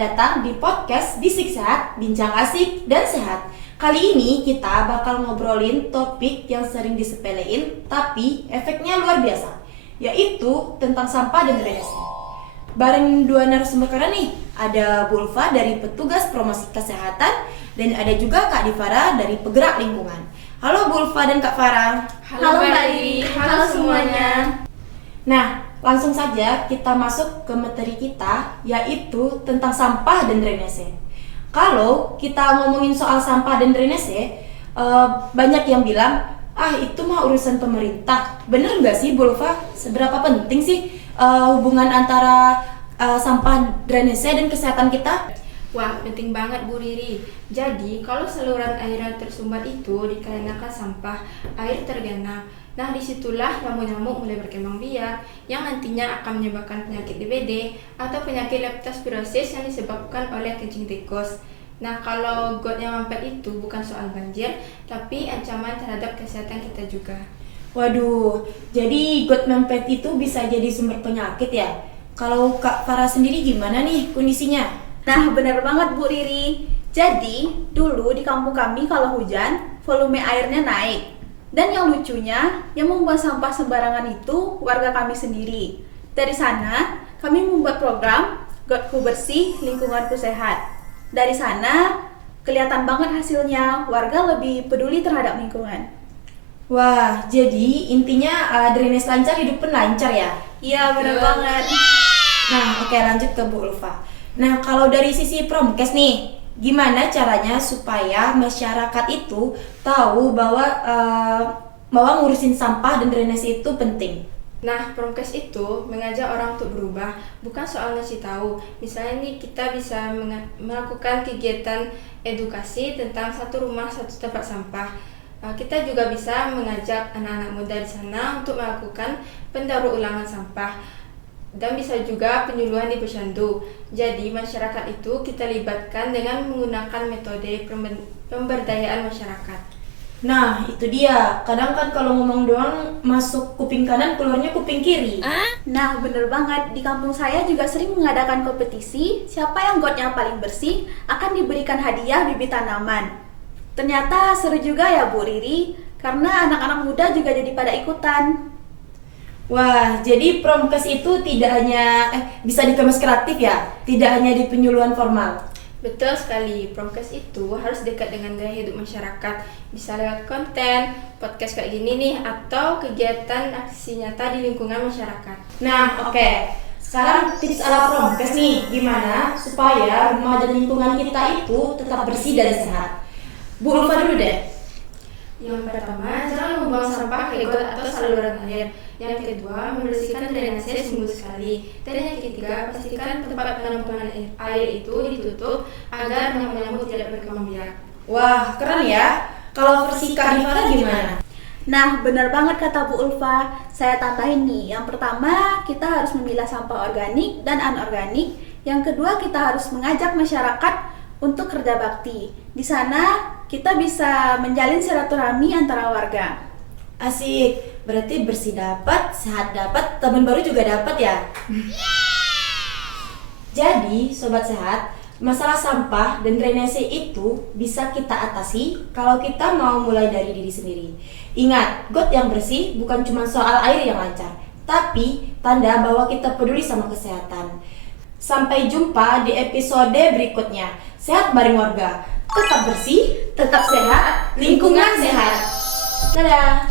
datang di podcast Bisik Sehat, Bincang Asik dan Sehat. Kali ini kita bakal ngobrolin topik yang sering disepelein tapi efeknya luar biasa, yaitu tentang sampah dan drainase. Bareng dua narasumber keren nih, ada Bu Ulfa dari petugas promosi kesehatan dan ada juga Kak Divara dari penggerak lingkungan. Halo Bu Ulfa dan Kak Farah. Halo Mbak Didi, halo semuanya. Nah, langsung saja kita masuk ke materi kita, yaitu tentang sampah dan drainase. Kalau kita ngomongin soal sampah dan drainase, banyak yang bilang, itu mah urusan pemerintah. Bener nggak sih Bu Ulfa? Seberapa penting sih hubungan antara sampah, drainase dan kesehatan kita? Wah, penting banget Bu Riri. Jadi, kalau saluran air yang tersumbat itu dikarenakan sampah, air tergenang. Nah, disitulah nyamuk-nyamuk mulai berkembang biak yang nantinya akan menyebabkan penyakit DBD atau penyakit leptospirosis yang disebabkan oleh kencing tikus. Nah, kalau got yang mampet itu bukan soal banjir, tapi ancaman terhadap kesehatan kita juga. Waduh, jadi got mampet itu bisa jadi sumber penyakit ya? Kalau Kak Farah sendiri gimana nih kondisinya? Nah, benar banget Bu Riri. Jadi, dulu di kampung kami kalau hujan, volume airnya naik. Dan yang lucunya, yang membuang sampah sembarangan itu warga kami sendiri. Dari sana, kami membuat program Gotku Bersih, Lingkunganku Sehat. Dari sana, kelihatan banget hasilnya, warga lebih peduli terhadap lingkungan. Wah, jadi intinya drainase lancar, hidup pun lancar ya? Iya, benar banget. Nah, oke, lanjut ke Bu Ulfa. Nah, kalau dari sisi Promkes nih, gimana caranya supaya masyarakat itu tahu bahwa ngurusin sampah dan drainase itu penting? Nah, Promkes itu mengajak orang untuk berubah, bukan soal ngasih tahu. Misalnya nih, kita bisa melakukan kegiatan edukasi tentang satu rumah, satu tempat sampah. Kita juga bisa mengajak anak-anak muda di sana untuk melakukan pendaur ulangan sampah. Dan bisa juga penyuluhan di posyandu. Jadi masyarakat itu kita libatkan dengan menggunakan metode pemberdayaan masyarakat. Nah, itu dia. Kadang kan kalau ngomong doang masuk kuping kanan, keluarnya kuping kiri. Nah, bener banget. Di kampung saya juga sering mengadakan kompetisi. Siapa yang gotnya paling bersih akan diberikan hadiah bibit tanaman. Ternyata seru juga ya Bu Riri, karena anak-anak muda juga jadi pada ikutan. Wah, jadi Promkes itu tidak hanya bisa dikemas kreatif ya, tidak hanya di penyuluhan formal. Betul sekali, Promkes itu harus dekat dengan gaya hidup masyarakat. Bisa lewat konten, podcast kayak gini nih, atau kegiatan aksi nyata di lingkungan masyarakat. Nah, oke. Sekarang tips ala Promkes nih, gimana supaya rumah dan lingkungan kita itu tetap bersih dan sehat. Bu Ulfa dulu deh. Yang pertama, jangan membuang sampah ke got atau saluran air. Yang kedua, membersihkan drainase seminggu sekali. Dan yang ketiga, pastikan tempat penampungan air itu ditutup agar nyamuk-nyamuk tidak berkembang biak. Wah, keren ya. Kalau versi Kak Divara gimana? Nah, benar banget kata Bu Ulfa. Saya tambahin nih, yang pertama kita harus memilah sampah organik dan anorganik. Yang kedua, kita harus mengajak masyarakat untuk kerja bakti. Di sana kita bisa menjalin silaturahmi antara warga. Asik, berarti bersih dapat, sehat dapat, teman baru juga dapat ya? Jadi, Sobat Sehat, masalah sampah dan drainase itu bisa kita atasi kalau kita mau mulai dari diri sendiri. Ingat, got yang bersih bukan cuma soal air yang lancar, tapi tanda bahwa kita peduli sama kesehatan. Sampai jumpa di episode berikutnya. Sehat bareng warga. Tetap bersih, tetap sehat, lingkungan sehat. Dadah.